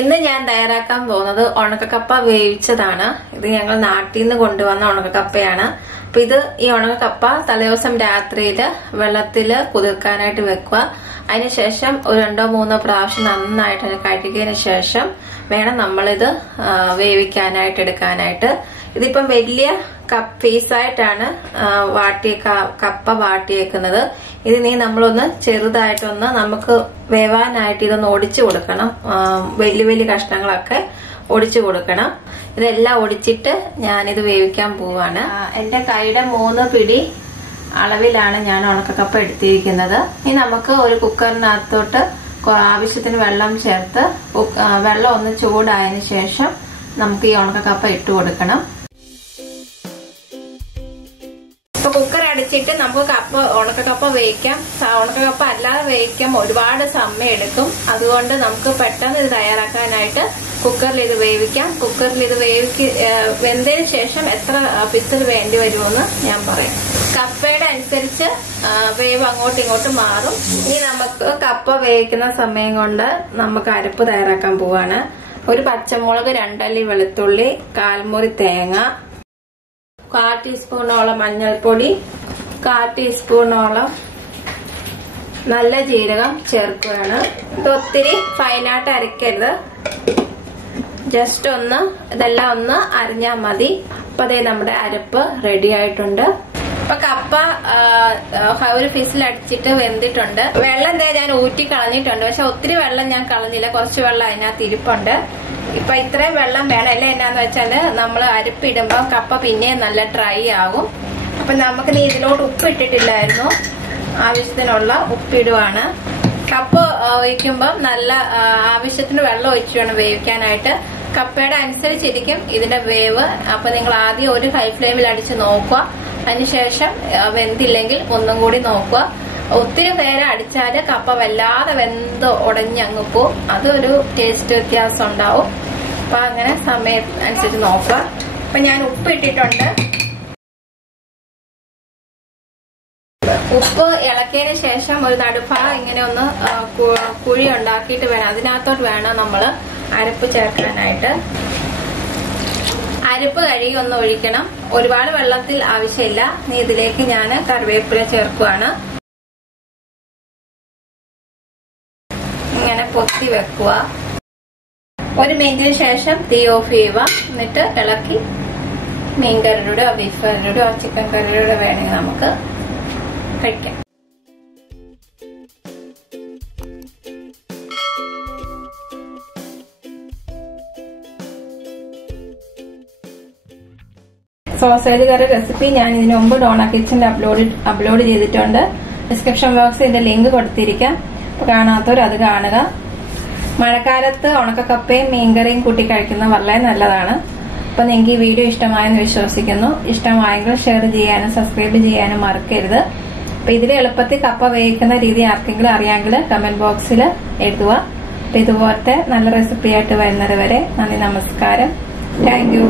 ഇന്ന് ഞാൻ തയ്യാറാക്കാൻ പോകുന്നത് ഉണക്കക്കപ്പ വേവിച്ചതാണ്. ഇത് ഞങ്ങൾ നാട്ടിൽ നിന്ന് കൊണ്ടുവന്ന ഉണക്കക്കപ്പയാണ്. അപ്പൊ ഇത് ഈ ഉണക്കക്കപ്പ തലേദിവസം രാത്രിയില് വെള്ളത്തില് കുതിർക്കാനായിട്ട് വെക്കുക. അതിനുശേഷം ഒരു 2-3 പ്രാവശ്യം നന്നായിട്ട് കഴുകിയതിനു ശേഷം വേണം നമ്മളിത് വേവിക്കാനായിട്ട് എടുക്കാനായിട്ട്. ഇതിപ്പം വലിയ പീസായിട്ടാണ് കപ്പ വാട്ടിയേക്കുന്നത്. ഇത് നമ്മളൊന്ന് ചെറുതായിട്ടൊന്ന് നമുക്ക് വേവാനായിട്ട് ഇതൊന്ന് ഒടിച്ചു കൊടുക്കണം. വലിയ വലിയ കഷ്ണങ്ങളൊക്കെ ഒടിച്ചു കൊടുക്കണം. ഇതെല്ലാം ഒടിച്ചിട്ട് ഞാനിത് വേവിക്കാൻ പോവാണ്. എന്റെ കൈയുടെ 3 പിടി അളവിലാണ് ഞാൻ ഉണക്കക്കപ്പ എടുത്തിരിക്കുന്നത്. ഇനി നമുക്ക് ഒരു കുക്കറിനകത്തോട്ട് ആവശ്യത്തിന് വെള്ളം ചേർത്ത് വെള്ളം ഒന്ന് ചൂടായതിനു ശേഷം നമുക്ക് ഈ ഉണക്കക്കപ്പ ഇട്ട് കൊടുക്കണം. ഇപ്പൊ കുക്കർ അടിച്ചിട്ട് നമുക്ക് ഉണക്കക്കപ്പ വേവിക്കാം. ഉണക്കക്കപ്പ അല്ലാതെ വേവിക്കാം ഒരുപാട് സമയം എടുക്കും. അതുകൊണ്ട് നമുക്ക് പെട്ടെന്ന് ഇത് തയ്യാറാക്കാനായിട്ട് കുക്കറിൽ ഇത് വേവിക്കാം. കുക്കറിൽ ഇത് വെന്തതിന് ശേഷം എത്ര പിസൽ വേണ്ടി വരുമെന്ന് ഞാൻ പറയാം. കപ്പയുടെ അനുസരിച്ച് വേവ് അങ്ങോട്ടും ഇങ്ങോട്ടും മാറും. ഇനി നമുക്ക് കപ്പ വേവിക്കുന്ന സമയം കൊണ്ട് നമുക്ക് അരപ്പ് തയ്യാറാക്കാൻ പോവാണ്. ഒരു പച്ചമുളക്, 2 അല്ലി വെളുത്തുള്ളി, 1/4 മുറി തേങ്ങ, 1/4 ടീസ്പൂണോളം മഞ്ഞൾപ്പൊടി, 1/4 ടീസ്പൂണോളം നല്ല ജീരകം ചേർക്കുകയാണ്. ഇത് ഒത്തിരി ഫൈനായിട്ട് അരക്കരുത്, ജസ്റ്റ് ഇതെല്ലാം ഒന്ന് അരിഞ്ഞാൽ മതി. അപ്പൊ അതേ നമ്മുടെ അരപ്പ് റെഡി ആയിട്ടുണ്ട്. അപ്പൊ കപ്പ ഒരു ഫിസിലടിച്ചിട്ട് വെന്തിട്ടുണ്ട്. വെള്ളം ഞാൻ ഊറ്റി കളഞ്ഞിട്ടുണ്ട്. പക്ഷെ ഒത്തിരി വെള്ളം ഞാൻ കളഞ്ഞില്ല, കുറച്ച് വെള്ളം അതിനകത്ത് ഇരിപ്പുണ്ട്. ഇപ്പൊ ഇത്രയും വെള്ളം വേണം. എല്ലാം എന്നാന്ന് വെച്ചാല് നമ്മൾ അരപ്പിടുമ്പോ കപ്പ പിന്നെയും നല്ല ഡ്രൈ ആകും. അപ്പൊ നമുക്ക് ഇതിലോട്ട് ഉപ്പ് ഇട്ടിട്ടില്ലായിരുന്നു. ആവശ്യത്തിനുള്ള ഉപ്പിടുവാണ്. കപ്പ ഒഴിക്കുമ്പോ നല്ല ആവശ്യത്തിന് വെള്ളം ഒഴിച്ചു വേണം വേവിക്കാനായിട്ട്. കപ്പയുടെ അനുസരിച്ചിരിക്കും ഇതിന്റെ വേവ്. അപ്പൊ നിങ്ങൾ ആദ്യം ഒരു ഹൈ ഫ്ലെയിമിൽ അടിച്ച് നോക്കുക. അതിനുശേഷം വെന്തില്ലെങ്കിൽ ഒന്നും കൂടി നോക്കുക. ഒത്തിരി നേരം അടിച്ചാല് കപ്പ വല്ലാതെ വെന്ത് ഉടഞ്ഞങ്ങ് പോവും. അതൊരു ടേസ്റ്റ് വ്യത്യാസം ഉണ്ടാവും. അപ്പൊ അങ്ങനെ സമയം അനുസരിച്ച് നോക്കുക. അപ്പൊ ഞാൻ ഉപ്പ് ഇട്ടിട്ടുണ്ട്. ഉപ്പ് ഇളക്കിയതിന് ശേഷം ഒരു നടുഭാഗം ഇങ്ങനെ ഒന്ന് കുഴി ഉണ്ടാക്കിയിട്ട് വേണം, അതിനകത്തോട്ട് വേണം നമ്മൾ അരപ്പ് ചേർക്കാനായിട്ട്. അരപ്പ് കഴുകി ഒന്ന് ഒഴിക്കണം. ഒരുപാട് വെള്ളത്തിൽ ആവശ്യമില്ല. ഇനി ഇതിലേക്ക് ഞാൻ കറിവേപ്പില ചേർക്കുകയാണ്. ഇങ്ങനെ പൊത്തി വെക്കുക. 1 മിനിറ്റിന് ശേഷം തീ ഓഫ് ചെയ്യുക. എന്നിട്ട് ഇളക്കി മീൻകറിയുടെ ബീഫ് കറിയുടെ ചിക്കൻ കറിയുടെ വേണമെങ്കിൽ നമുക്ക് കഴിക്കാം. സോസേജ് കറി റെസിപ്പി ഞാൻ ഇതിനു മുമ്പ് ഡോണ കിച്ചണിൽ അപ്ലോഡ് ചെയ്തിട്ടുണ്ട്. ഡിസ്ക്രിപ്ഷൻ ബോക്സിൽ ഇതിന്റെ ലിങ്ക് കൊടുത്തിരിക്കാം. കാണാത്തവർ അത് കാണുക. മഴക്കാലത്ത് ഉണക്കക്കപ്പയും മീൻകറിയും കൂട്ടി കഴിക്കുന്നത് വളരെ നല്ലതാണ്. അപ്പൊ നിങ്ങൾക്ക് ഈ വീഡിയോ ഇഷ്ടമായെന്ന് വിശ്വസിക്കുന്നു. ഇഷ്ടമായെങ്കിൽ ഷെയർ ചെയ്യാനും സബ്സ്ക്രൈബ് ചെയ്യാനും മറക്കരുത്. അപ്പൊ ഇതിൽ എളുപ്പത്തിൽ കപ്പ വേവിക്കുന്ന രീതി ആർക്കെങ്കിലും അറിയാമെങ്കിൽ കമന്റ് ബോക്സിൽ എഴുതുക. അപ്പൊ ഇതുപോലത്തെ നല്ല റെസിപ്പി ആയിട്ട് വരുന്നത് വരെ നന്ദി, നമസ്കാരം. Thank you.